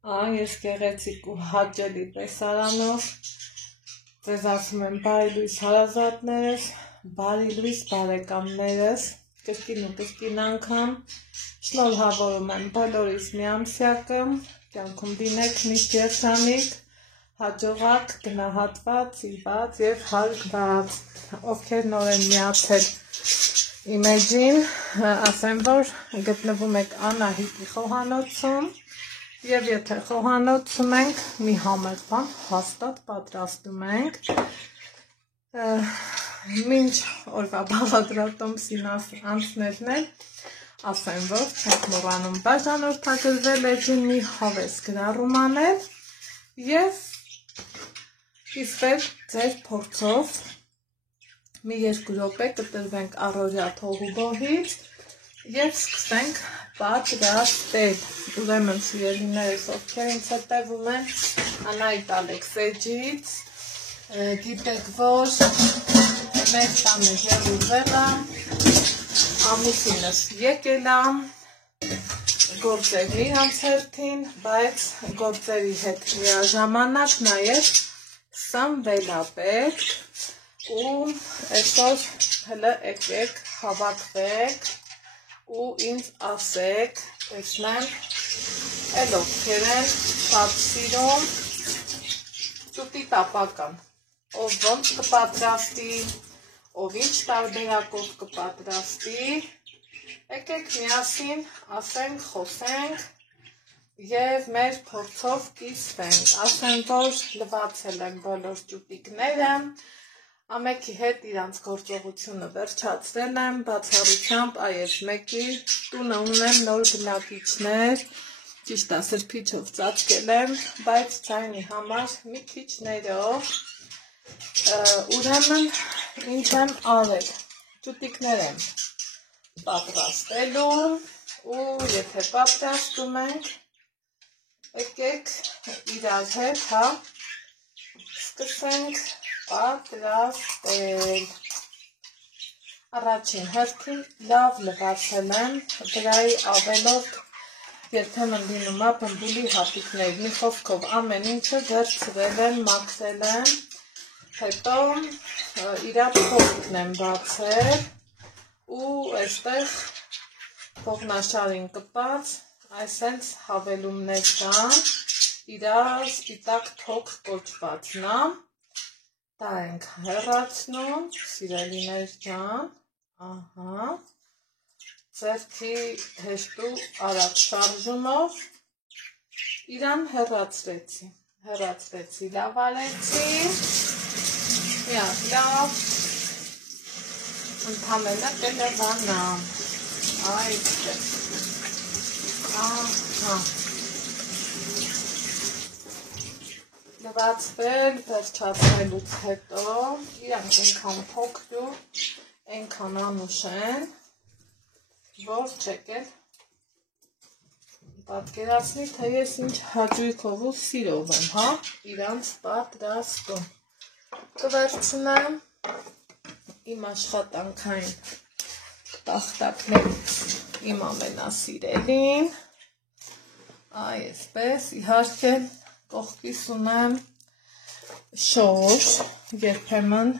Ես գեղեցիկ ու հաճելի տեսարանով ձեզ ասում եմ բարի լույս հարազատներս, բարի լույս բարեկամներս, կրկին ու կրկին անգամ շնորհավորում եմ բոլորիս միամսյակը, կյանքում լինեք միշտ երջանիկ, հաջողակ, գնահատված, սիրված և հարգված, ովքեր նոր են միացել իմ էջին, ասեմ, որ գտնվում եք Անահիտի խոհանոցում և եթե խոհանոցում ենք, մի համեղ բան հաստատ պատրաստում ենք, մինչ օրվա բաղադրատոմսին անցնելն է, ասեմ, որ չենք մոռանում բաժանորդագրվել էջին մի հավես գրառում անել և կիսվել ձեր փորձով մի 2 րոպե կտրվենք առօրյա թողուբոհից և սկսենք պատրաստել։ Ուրեմն սիրելիներս, ովքեր ինձ հետևում են Անահիտ Ալեքսեջից, գիտեք, որ մեր տանը եղուվել է, ամուսինս եկել է գործերի անցերթին, բայց գործերի հետ միաժամանակ նաև սնվել է պետք ու այսօր հələ եկեք հավաքվեք ու ինձ ասեք, տեսնեմ, էլ ովքեր են շատ սիրում ճուտի տապական, ով ոնց կպատրաստի, ով ինչ տարբերակով կպատրաստի, եկեք միասին ասենք, խոսենք և մեր փորձով կիսվենք, ասեմ, որ լվացել են բոլոր ճուտիկները, ամեկի հետ իրանց գործողությունը վերջացրել եմ, բացառությամբ այս մեկի տունը ունեմ նոր բնակիչներ, ճիշտ է սրբիչով ծածկել եմ, բայց ձայնի համար մի քիչ ներող, ուրեմն ինչ եմ արել, ճուտիկներ եմ պատրաստելու ու եթե պատրաստում ենք, եկեք իրար հետ, սկսենք պատրաստել, առաջին հերթին լավ լվացել եմ, վրայի ավելորդ երբեմն լինում է բմբուլի հատիկներ, մի խոսքով ամեն ինչը վերցրել եմ, մաքրել եմ, հետո իրար փողկն եմ բացել ու այստեղ ողնաշարին կպած այսենց հավելումներ կան, իրար սպիտակ թոք կոչվածն է, դա ենք հեռացնում, սիրելիներ ջան, ձեռքի հեշտ ու արագ շարժումով իրան հեռացրեցի, լավ արեցի, միակ լավ, ընդամենը կլվանամ, այդպես, լվացվել, վերջացնելուց հետո, իրանք ենքան փոքր ու ենքան անուշ են, որ չեք էլ պատկերացնի, թե ես ինչ հաճույքով ու սիրով եմ, իրանց պատրաստում, կվերցնեմ իմ աշխատանքային տախտակներից իմ ամենասիրելին, այսպես, իհարկե կողքիս ունեմ շոր, երբեմն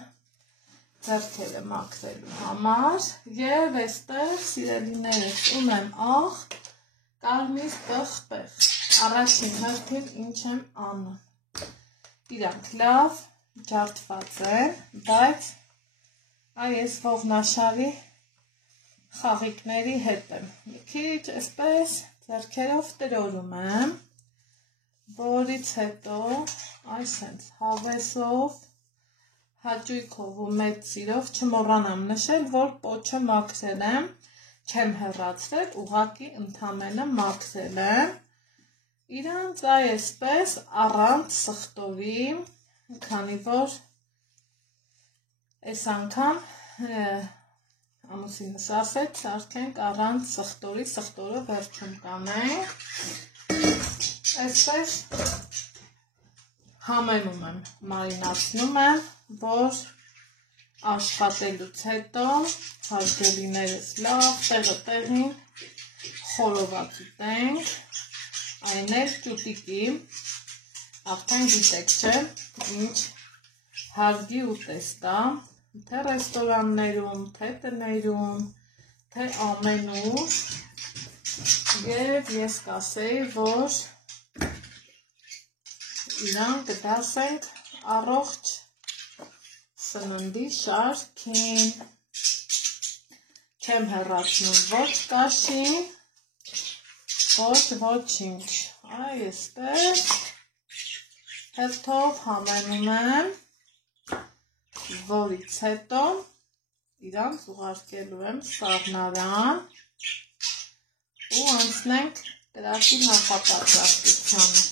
ձեռքերը մաքրելու համար և այստեղ սիրելիներս ունեմ աղ, կարմիր պղպեղ, առաջին հերթին ինչ եմ անում, իրանք լավ ջարդված են, բայց այս ողնաշարի խաղիկների հետ եմ, մի քիչ այսպես ձեռքերով տրորում եմ, որից հետո այսենց հավեսով, հաճույքով ու մեծ սիրով չմոռանամ նշել, որ պոչը մաքրել եմ, չեմ հեռացրել, ուղղակի ընդամենը մաքրել եմ, իրանց այսպես առանց սխտորի, քանի որ այս անգամ ամուսինս ասեց, սարքենք առանց սխտորի, սխտորը վերջում կանենք, այսպես համենում եմ, մարինացնում եմ, որ աշխատելուց հետո հարգելիներս լավ տեղը տեղին խորոված ուտենք, Այն էլ ճուտիկի, արդեն գիտեք չէ, ինչ հարգի ուտեստ է, թե ռեստորաններում, թե տներում, թե ամենուր, և ես կասեի, որ իրան կդասենք առողջ սննդի շարքին, չեմ հեռացնում ոչ կաշին, ոչ ոչինչ, այստեղ հետով համենում եմ, որից հետո իրանց ուղարկելու եմ սառնարան ու անցնենք կրակի նախապատրաստությանը,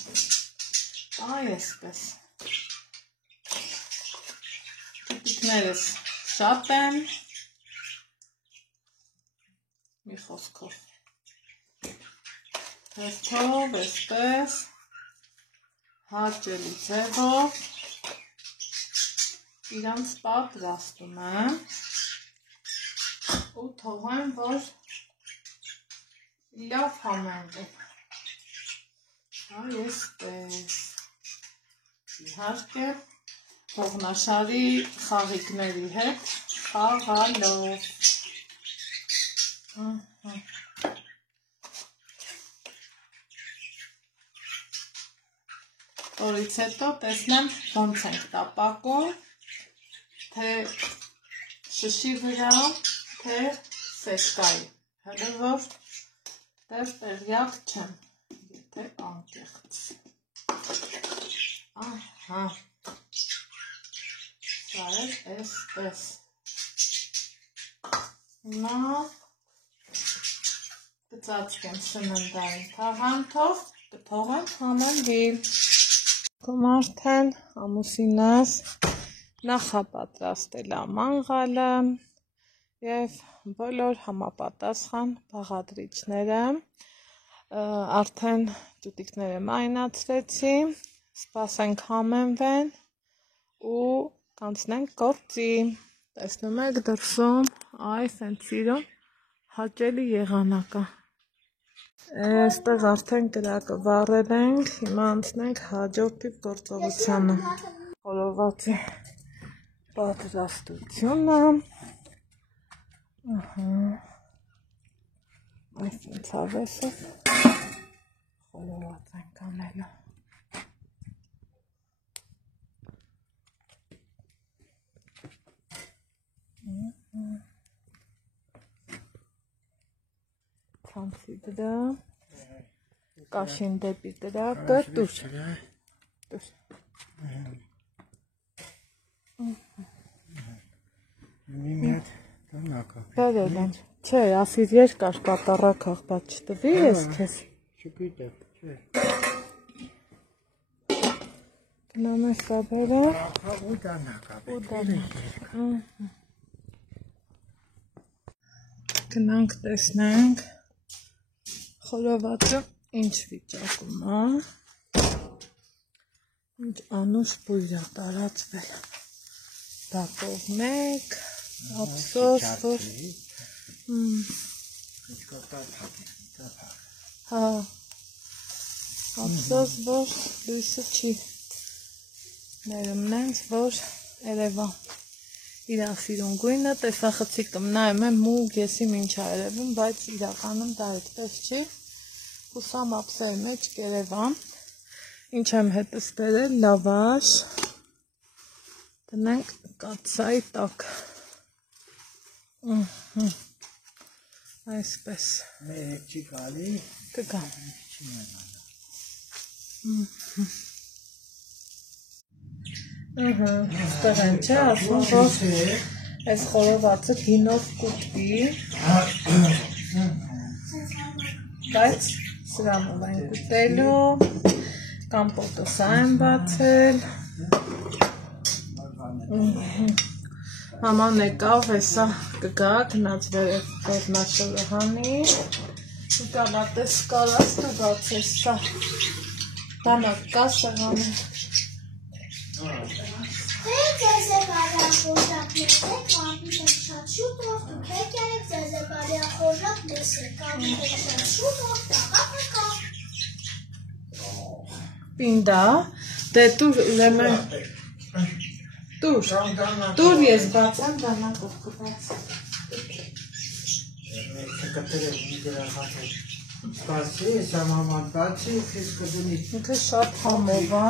այսպես, ճուտիկներս շատ են, մի խոսքով, հետով այսպես, հաճելի ձևով, իրանց պատրաստում եմ ու թողեմ, որ լավ համենվեն, այսպես, իհարկե, ողնաշարի խաղիկների հետ խաղալով, որից հետո տեսնեմ ոնց ենք տապակում, թե շշի վրա, թե սեսկայի, հələ որ դեռ տեղյակ չեմ, եթե անկեղծ, ահա, սա էլ այսպես, հիմա կծածկեմ սննդային թաղանթով, կթողեմ համենվի, արդեն ամուսինս նախապատրաստել է մանգալը և բոլոր համապատասխան բաղադրիչները, արդեն ճուտիկները մայնացրեցի, սպասենք համենվեն ու կանցնենք գործի, տեսնում եք դրսում այս են սիրուն հաճելի եղանակը, այստեղ արդեն կրակը վառել ենք, հիմա անցնենք հաջորդի գործողությանը, խորովածի պատրաստությունը, այս ինձ հավեսով խորոված ենք անելու, ցանցի դրա, կաշին դեպի դրակը, տուր, բերել են, չէ, ասիր երկար կատարակ աղբատ չտվի ես քեզ, գնամ ես կա բերել, ու դանակ, գնանք տեսնենք, խորովածը ինչ վիճակում է, ինչ անուշ բույր է տարածվել, դա կողմեք, ափսոս, որ ափսոս, որ լույսը չի ներում նենց, որ երևա իրան սիրուն գույնը, տեսախցիկը նայում եմ մուգ եսի մինչ երևում, բայց իրականում դա այդպես չի, հուսամ ափսայի մեջ կերևա, ինչ եմ հետս բերել, լավաշ, դնենք կաթսայի տակ, այսպես, չի գալի, կգամ, ստեղ են չէ, ասում, որ այս խորովածը գինով կուտվի, բայց սրանով են կուտելու, կամպոտը սա են բացել, Մաման եկավ, հեսա կգա, գնաց վերնաշորը հանի, կանատես կարած դու բացես սա, բանակ կա սեղանի։ Ձեզ է բարյա խորժակ լեսեք, կամպիտեք շատ շուտով, դուք եք երեք ձեզ է բարյա խորժակ լեսեք, կամպիտեք շատ շուտով, տաղապը կա։ Պինդա, դե տուր ուրեմն, տուր ես բացեմ, դանակով կբացեմ։ Բացի, սամաման բացի, քեզ կդունի։ Ինքը շատ համով է։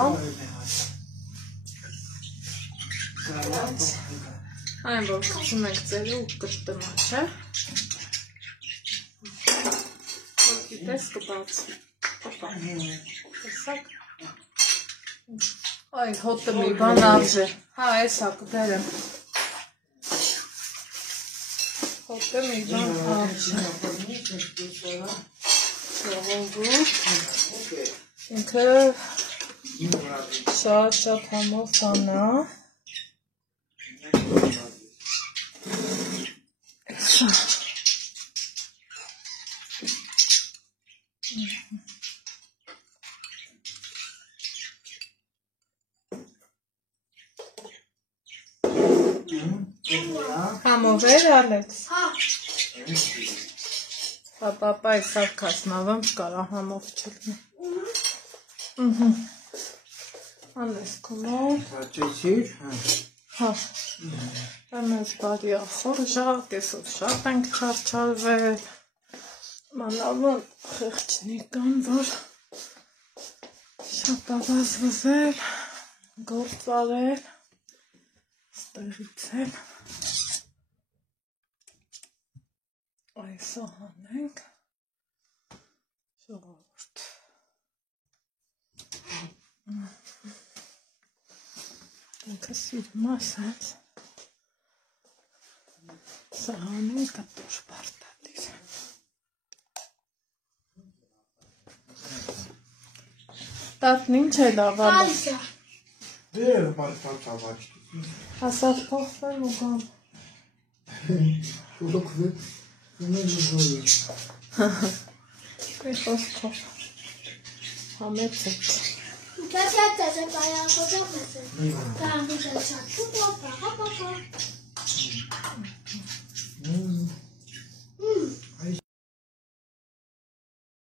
Այն որ կծում եք ձերը ու կրտմա, չէ։ Որ գիտես կբացի։ Տեսակ։ Այ հոտը մի բան արժե։ Հա, էսա կդերեմ։ Հոտը մի բան արժե։ Ժողովուրդ։ Ինքը շատ համով բան է։ Էսա։ Համով էր Ալեքս։ Հա, պապա էսավ կասնավեմ չկարա համով չլնի։ Անես կումով։ Հաճեցիր, Հա, ամես բարի ախոր ժակ, էսով շատ ենք չարչարվել, մանավան խեղճնիկան, որ շատ ավազվզել, գործարել, ստեղից էլ, այսա հանենք, ժողովուրդ, ինքը սիրում ասած, սահանին կտոր պարտատիր։ Տատն ինչ է լավալը։ Այսա։ դե բարդ ավաճ։ Ասավ փոխվեմ ու գամ։ Շուլուկվի, ունեն ժողովի։ Կի խոսքով։ Համեցեք։ Կասյակ կասյակ այա կոջակ մեսել։ Կան դուք էլ չաչուտով, պապա։